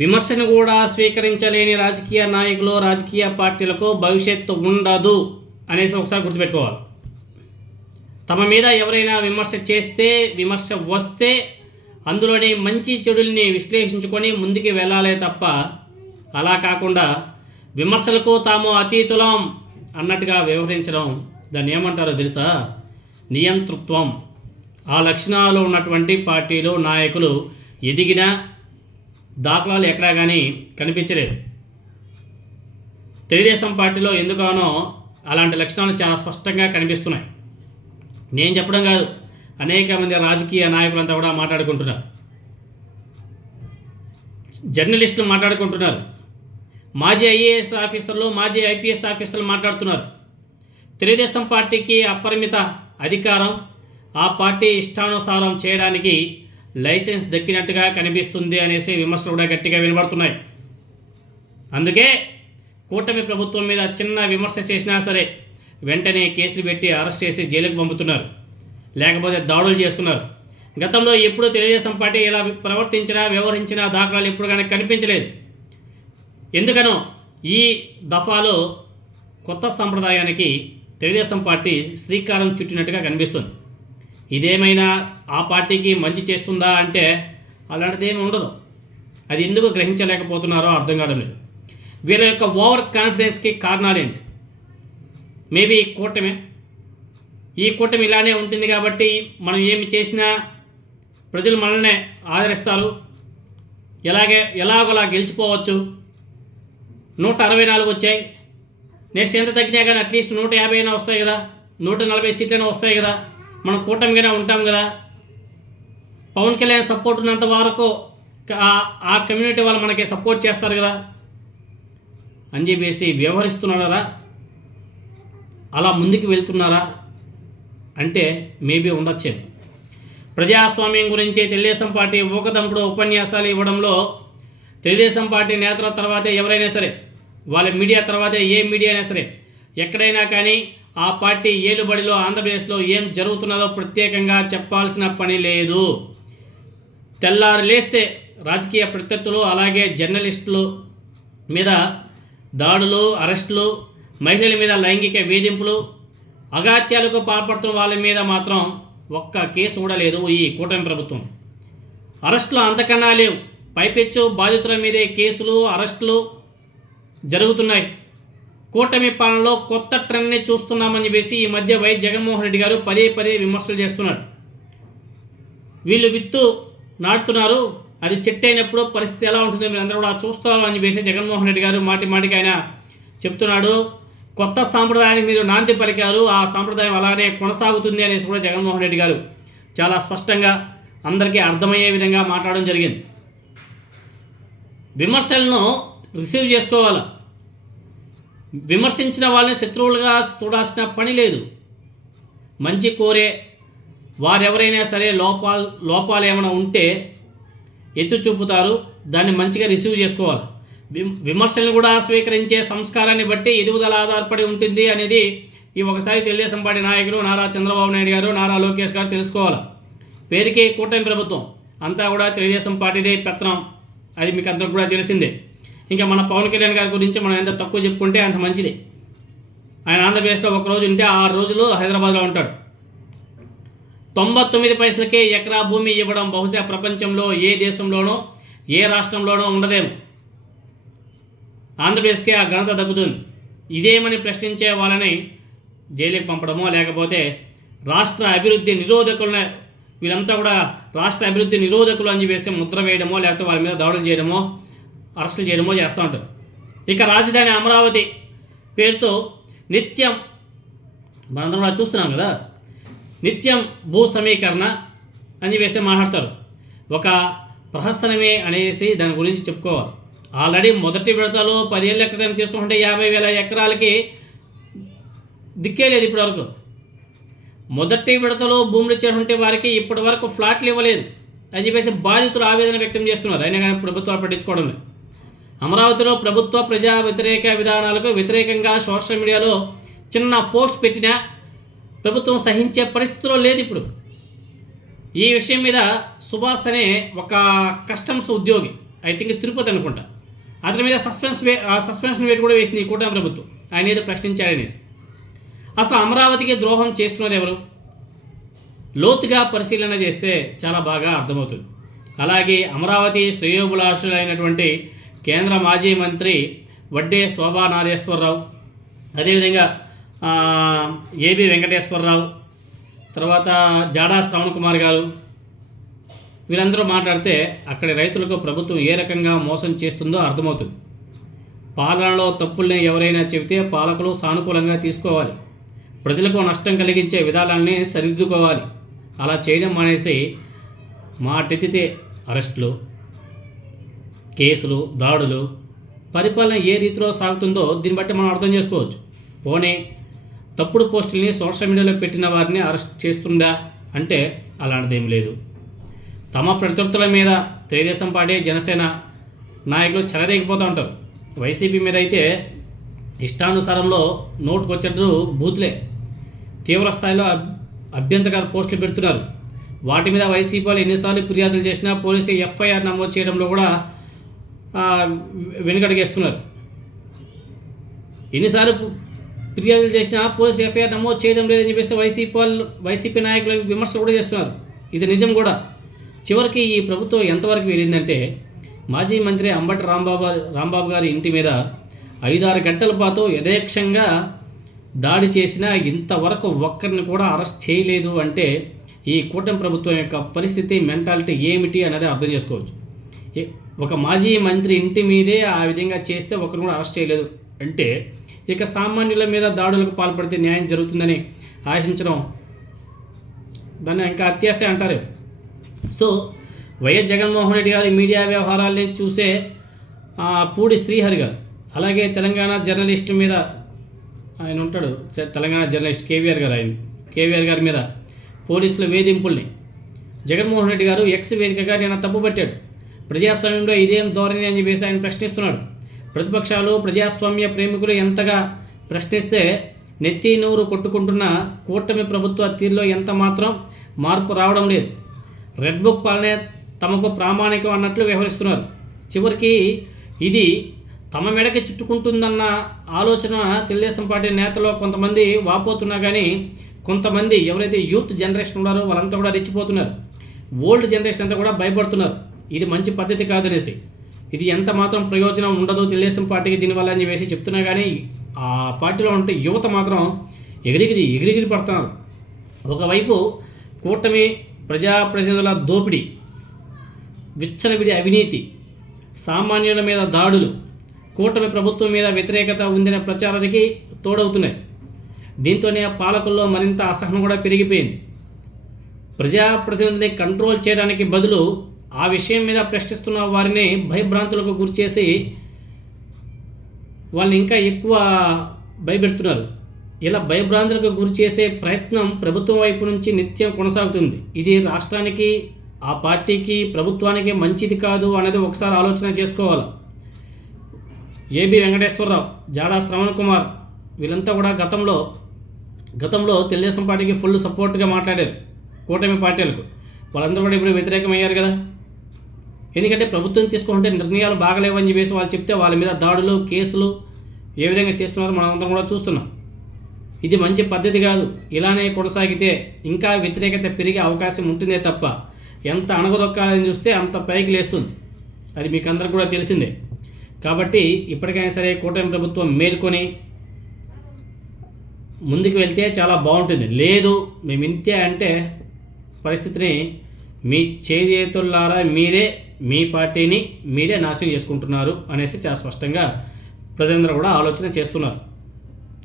విమర్శను కూడా స్వీకరించలేని రాజకీయ నాయకులు, రాజకీయ పార్టీలకు భవిష్యత్తు ఉండదు అనేసి ఒకసారి గుర్తుపెట్టుకోవాలి. తమ మీద ఎవరైనా విమర్శ చేస్తే, విమర్శ వస్తే అందులోని మంచి చెడుల్ని విశ్లేషించుకొని ముందుకు వెళ్ళాలే తప్ప అలా కాకుండా విమర్శలకు తాము అతీతులం అన్నట్టుగా వ్యవహరించడం, దాన్ని ఏమంటారో తెలుసా? నియంతృత్వం. ఆ లక్షణాలు ఉన్నటువంటి పార్టీలు, నాయకులు ఎదిగిన దాఖలాలు ఎక్కడా కానీ కనిపించలేదు. తెలుగుదేశం పార్టీలో ఎందుకనో అలాంటి లక్షణాలు చాలా స్పష్టంగా కనిపిస్తున్నాయి. నేను చెప్పడం కాదు, అనేక మంది రాజకీయ నాయకులంతా కూడా మాట్లాడుకుంటున్నారు, జర్నలిస్టులు మాట్లాడుకుంటున్నారు, మాజీ ఐఏఎస్ ఆఫీసర్లు, మాజీ ఐపీఎస్ ఆఫీసర్లు మాట్లాడుతున్నారు. తెలుగుదేశం పార్టీకి అపరిమిత అధికారం, ఆ పార్టీ ఇష్టానుసారం చేయడానికి లైసెన్స్ దక్కినట్టుగా కనిపిస్తుంది అనేసి విమర్శలు కూడా గట్టిగా వినబడుతున్నాయి. అందుకే కూటమి ప్రభుత్వం మీద చిన్న విమర్శ చేసినా సరే వెంటనే కేసులు పెట్టి అరెస్ట్ చేసి జైలుకు పంపుతున్నారు, లేకపోతే దాడులు చేస్తున్నారు. గతంలో ఎప్పుడూ తెలుగుదేశం పార్టీ ఇలా ప్రవర్తించినా, వ్యవహరించినా దాఖలాలు ఎప్పుడు కానీ కనిపించలేదు. ఎందుకనో ఈ దఫాలో కొత్త సంప్రదాయానికి తెలుగుదేశం పార్టీ శ్రీకారం చుట్టినట్టుగా కనిపిస్తుంది. ఇదేమైనా ఆ పార్టీకి మంచి చేస్తుందా అంటే అలాంటిదేమీ ఉండదు. అది ఎందుకు గ్రహించలేకపోతున్నారో అర్థం కావడం లేదు. వీళ్ళ యొక్క ఓవర్ కాన్ఫిడెన్స్కి కారణాలేంటి? మేబీ కూటమి, ఈ కూటమి ఇలానే ఉంటుంది కాబట్టి మనం ఏమి చేసినా ప్రజలు మనల్నే ఆదరిస్తారు, ఎలాగోలా గెలిచిపోవచ్చు. 164 వచ్చాయి, నెక్స్ట్ ఎంత తగ్గినా కానీ అట్లీస్ట్ 150 అయినా వస్తాయి కదా, 140 సీట్లైనా వస్తాయి కదా, మనం కూటమిగానే ఉంటాం కదా. పవన్ కళ్యాణ్ సపోర్ట్ ఉన్నంత వరకు ఆ కమ్యూనిటీ వాళ్ళు మనకి సపోర్ట్ చేస్తారు కదా అని చెప్పేసి వ్యవహరిస్తున్నారా, అలా ముందుకు వెళ్తున్నారా అంటే మేబీ ఉండొచ్చేమో. ప్రజాస్వామ్యం గురించి తెలుగుదేశం పార్టీ ఊకదంపుడు ఉపన్యాసాలు ఇవ్వడంలో తెలుగుదేశం పార్టీ నేతల తర్వాతే ఎవరైనా సరే, వాళ్ళ మీడియా తర్వాతే ఏ మీడియా అయినా సరే, ఎక్కడైనా కానీ ఆ పార్టీ ఏలుబడిలో ఆంధ్రప్రదేశ్లో ఏం జరుగుతున్నదో ప్రత్యేకంగా చెప్పాల్సిన పని లేదు. తెల్లారు లేస్తే రాజకీయ ప్రత్యర్థులు అలాగే జర్నలిస్టులు మీద దాడులు, అరెస్టులు, మహిళల మీద లైంగిక వేధింపులు, అగాత్యాలకు పాల్పడుతున్న వాళ్ళ మీద మాత్రం ఒక్క కేసు కూడా లేదు ఈ కూటమి ప్రభుత్వం. అరెస్టులు అంతకన్నా లేవు, పైపెచ్చు బాధితుల మీదే కేసులు, అరెస్టులు జరుగుతున్నాయి. కూటమి పాలనలో కొత్త ట్రెండ్ని చూస్తున్నామని చెప్పేసి ఈ మధ్య వైఎస్ జగన్మోహన్ రెడ్డి గారు పదే విమర్శలు చేస్తున్నారు. వీళ్ళు విత్తు నాటుతున్నారు, అది చెట్టు అయినప్పుడు పరిస్థితి ఎలా ఉంటుందో మీరు అందరూ కూడా చూస్తారు అని చెప్పేసి జగన్మోహన్ రెడ్డి గారు మాటికి ఆయన చెప్తున్నాడు. కొత్త సాంప్రదాయానికి మీరు నాంది పలికారు, ఆ సాంప్రదాయం అలానే కొనసాగుతుంది అనేసి కూడా జగన్మోహన్ రెడ్డి గారు చాలా స్పష్టంగా అందరికీ అర్థమయ్యే విధంగా మాట్లాడడం జరిగింది. విమర్శలను రిసీవ్ చేసుకోవాలి, విమర్శించిన వాళ్ళని శత్రువులుగా చూడాల్సిన పని లేదు. మంచి కోరే వారెవరైనా సరే లోపాలు ఏమైనా ఉంటే ఎత్తు చూపుతారు, దాన్ని మంచిగా రిసీవ్ చేసుకోవాలి. విమర్శలను కూడా స్వీకరించే సంస్కారాన్ని బట్టి ఎదుగుదల ఆధారపడి ఉంటుంది అనేది ఈ ఒకసారి తెలుగుదేశం పార్టీ నాయకులు నారా చంద్రబాబు నాయుడు గారు, నారా లోకేష్ గారు తెలుసుకోవాలి. పేరుకే కూటమి ప్రభుత్వం, అంతా కూడా తెలుగుదేశం పార్టీదే పెత్తనం, అది మీకు అందరికి కూడా తెలిసిందే. ఇంకా మన పవన్ కళ్యాణ్ గారి గురించి మనం ఎంత తక్కువ చెప్పుకుంటే అంత మంచిది. ఆయన ఆంధ్రప్రదేశ్లో ఒక రోజు ఉంటే 6 రోజులు హైదరాబాద్లో ఉంటాడు. 99 పైసలకే ఎకరా భూమి ఇవ్వడం బహుశా ప్రపంచంలో ఏ దేశంలోనో ఏ రాష్ట్రంలోనో ఉండదేమో. ఆంధ్రప్రదేశ్కే ఆ ఘనత దక్కుతుంది. ఇదేమని ప్రశ్నించే వాళ్ళని జైలుకి పంపడమో, లేకపోతే రాష్ట్ర అభివృద్ధి నిరోధకులనే వీళ్ళంతా కూడా రాష్ట్ర అభివృద్ధి నిరోధకులు అని చెప్పేసి ముద్ర వేయడమో, లేకపోతే వాళ్ళ మీద దాడులు చేయడమో, అరెస్టులు చేయడమో చేస్తూ ఉంటారు. ఇక రాజధాని అమరావతి పేరుతో నిత్యం మనందరం కూడా చూస్తున్నాం కదా, నిత్యం భూ సమీకరణ అని చెప్పేసి మాట్లాడతారు. ఒక ప్రహసనమే అనేసి దాని గురించి చెప్పుకోవాలి. ఆల్రెడీ మొదటి విడతలో 10 ఏళ్ళ క్రితం తీసుకుంటే 50,000 ఎకరాలకి దిక్కే లేదు ఇప్పటి వరకు. మొదటి విడతలో భూములు ఇచ్చేటువంటి వారికి ఇప్పటి వరకు ఫ్లాట్లు ఇవ్వలేదు అని చెప్పేసి బాధితులు ఆవేదన వ్యక్తం చేస్తున్నారు. అయినా కానీ ప్రభుత్వాలు పట్టించుకోవడం లేదు. అమరావతిలో ప్రభుత్వ ప్రజా వ్యతిరేక విధానాలకు వ్యతిరేకంగా సోషల్ మీడియాలో చిన్న పోస్ట్ పెట్టినా ప్రభుత్వం సహించే పరిస్థితిలో లేదు ఇప్పుడు. ఈ విషయం మీద సుభాష్ అనే ఒక కస్టమ్స్ ఉద్యోగి, ఐ థింక్ తిరుపతి అనుకుంటా. అతని మీద సస్పెన్షన్ వేటు కూడా వేసింది ఈ కూటమి ప్రభుత్వం, ఆయన ఏదో ప్రశ్నించారనేసి. అసలు అమరావతికి ద్రోహం చేస్తున్నది ఎవరు? లోతుగా పరిశీలన చేస్తే చాలా బాగా అర్థమవుతుంది. అలాగే అమరావతి శ్రేయోభిలాషులైనటువంటి కేంద్ర మాజీ మంత్రి వడ్డే శోభా నాగేశ్వరరావు, అదేవిధంగా ఏబి వెంకటేశ్వరరావు, తర్వాత జాడా శ్రవణ్ కుమార్ గారు, వీళ్ళందరూ మాట్లాడితే అక్కడి రైతులకు ప్రభుత్వం ఏ రకంగా మోసం చేస్తుందో అర్థమవుతుంది. పాలనలో తప్పుల్ని ఎవరైనా చెబితే పాలకులు సానుకూలంగా తీసుకోవాలి, ప్రజలకు నష్టం కలిగించే విధానాన్ని సరిదిద్దుకోవాలి. అలా చేయడం అనేసి మాటెత్తితే అరెస్టులు, కేసులు, దాడులు, పరిపాలన ఏ రీతిలో సాగుతుందో దీన్ని బట్టి మనం అర్థం చేసుకోవచ్చు. పోనీ తప్పుడు పోస్టుల్ని సోషల్ మీడియాలో పెట్టిన వారిని అరెస్ట్ చేస్తుందా అంటే అలాంటిదేం లేదు. తమ ప్రత్యర్థుల మీద తెలుగుదేశం పార్టీ, జనసేన నాయకులు చెలరేగిపోతూ ఉంటారు. వైసీపీ మీద అయితే ఇష్టానుసారంలో నోటుకొచ్చేట్టు బూతులే, తీవ్ర స్థాయిలో అభ్యంతరకర పోస్టులు పెడుతున్నారు. వాటి మీద వైసీపీ వాళ్ళు ఎన్నిసార్లు ఫిర్యాదులు చేసినా పోలీసులు ఎఫ్ఐఆర్ నమోదు చేయడంలో కూడా వెనుకడుగేస్తున్నారు. ఎన్నిసార్లు ఫిర్యాదులు చేసినా పోలీసు ఎఫ్ఐఆర్ నమోదు చేయడం లేదని చెప్పేసి వైసీపీ నాయకులు విమర్శలు కూడా చేస్తున్నారు. ఇది నిజం కూడా. చివరికి ఈ ప్రభుత్వం ఎంతవరకు వెళ్ళిందంటే మాజీ మంత్రి అంబటి రాంబాబు గారి ఇంటి మీద 5-6 గంటల పాటు యథేచ్ఛంగా దాడి చేసినా ఇంతవరకు ఒక్కరిని కూడా అరెస్ట్ చేయలేదు అంటే ఈ కూటమి ప్రభుత్వం యొక్క పరిస్థితి, మెంటాలిటీ ఏమిటి అనేది అర్థం చేసుకోవచ్చు. ఒక మాజీ మంత్రి ఇంటి మీదే ఆ విధంగా చేస్తే ఒకరిని కూడా అరెస్ట్ చేయలేదు అంటే ఇక సామాన్యుల మీద దాడులకు పాల్పడితే న్యాయం జరుగుతుందని ఆశించడం దాన్ని ఇంకా అత్యాశ అంటారు. సో వైఎస్ జగన్మోహన్ రెడ్డి గారి మీడియా వ్యవహారాలని చూసే పూడి శ్రీహరి గారు, అలాగే తెలంగాణ జర్నలిస్ట్ మీద ఆయన ఉంటాడు, తెలంగాణ జర్నలిస్ట్ కేవీఆర్ గారి మీద పోలీసుల వేధింపుల్ని జగన్మోహన్ రెడ్డి గారు ఎక్స్ వేదికగా నేను తప్పుపట్టాడు. ప్రజాస్వామ్యంలో ఇదేం ధోరణి అని చెప్పేసి ఆయన ప్రశ్నిస్తున్నాడు. ప్రతిపక్షాలు, ప్రజాస్వామ్య ప్రేమికులు ఎంతగా ప్రశ్నిస్తే నెత్తి నూరు కొట్టుకుంటున్న కూటమి ప్రభుత్వ తీరులో ఎంత మాత్రం మార్పు రావడం లేదు. రెడ్ బుక్ పాలనే తమకు ప్రామాణికం అన్నట్లు వ్యవహరిస్తున్నారు. చివరికి ఇది తమ మెడకి చుట్టుకుంటుందన్న ఆలోచన తెలుగుదేశం పార్టీ నేతలో కొంతమంది వాపోతున్నా కానీ కొంతమంది ఎవరైతే యూత్ జనరేషన్ ఉన్నారో వాళ్ళంతా కూడా రెచ్చిపోతున్నారు. ఓల్డ్ జనరేషన్ అంతా కూడా భయపడుతున్నారు. ఇది మంచి పద్ధతి కాదనేసి, ఇది ఎంత మాత్రం ప్రయోజనం ఉండదు తెలుగుదేశం పార్టీకి దీనివల్ల అని వేసి చెప్తున్నా కానీ ఆ పార్టీలో ఉంటే యువత మాత్రం ఎగిరిగిరి పడుతున్నారు. ఒకవైపు కూటమి ప్రజాప్రతినిధుల దోపిడీ, విచ్చలవిడి అవినీతి, సామాన్యుల మీద దాడులు, కూటమి ప్రభుత్వం మీద వ్యతిరేకత ఉందనే ప్రచారానికి తోడవుతున్నాయి. దీంతోనే పాలకుల్లో మరింత అసహనం కూడా పెరిగిపోయింది. ప్రజాప్రతినిధుల్ని కంట్రోల్ చేయడానికి బదులు ఆ విషయం మీద ప్రశ్నిస్తున్న వారిని భయభ్రాంతులకు గురిచేసి వాళ్ళని ఇంకా ఎక్కువ భయపెడుతున్నారు. ఇలా భయభ్రాంతులకు గురి చేసే ప్రయత్నం ప్రభుత్వం వైపు నుంచి నిత్యం కొనసాగుతుంది. ఇది రాష్ట్రానికి, ఆ పార్టీకి, ప్రభుత్వానికి మంచిది కాదు అనేది ఒకసారి ఆలోచన చేసుకోవాలి. ఏబి వెంకటేశ్వరరావు, జాడా శ్రవణ్ కుమార్ వీళ్ళంతా కూడా గతంలో తెలుగుదేశం పార్టీకి ఫుల్ సపోర్ట్గా మాట్లాడారు, కూటమి పార్టీలకు. వాళ్ళందరూ కూడా ఇప్పుడు వ్యతిరేకమయ్యారు కదా. ఎందుకంటే ప్రభుత్వం తీసుకుంటే నిర్ణయాలు బాగలేవని చెప్పేసి వాళ్ళు చెప్తే వాళ్ళ మీద దాడులు, కేసులు ఏ విధంగా చేస్తున్నారో మనందరం కూడా చూస్తున్నాం. ఇది మంచి పద్ధతి కాదు. ఇలానే కొనసాగితే ఇంకా వ్యతిరేకత పెరిగే అవకాశం ఉంటుందే తప్ప ఎంత అణగదొక్కాలని చూస్తే అంత పైకి లేస్తుంది. అది మీకు అందరికి కూడా తెలిసిందే. కాబట్టి ఇప్పటికైనా సరే కూటమి ప్రభుత్వం మేల్కొని ముందుకు వెళ్తే చాలా బాగుంటుంది. లేదు మేము ఇంతే అంటే పరిస్థితిని మీ చేతులారా మీరే మీ పార్టీని మీరే నాశనం చేసుకుంటున్నారు అనేసి చాలా స్పష్టంగా ప్రజలందరూ కూడా ఆలోచన చేస్తున్నారు.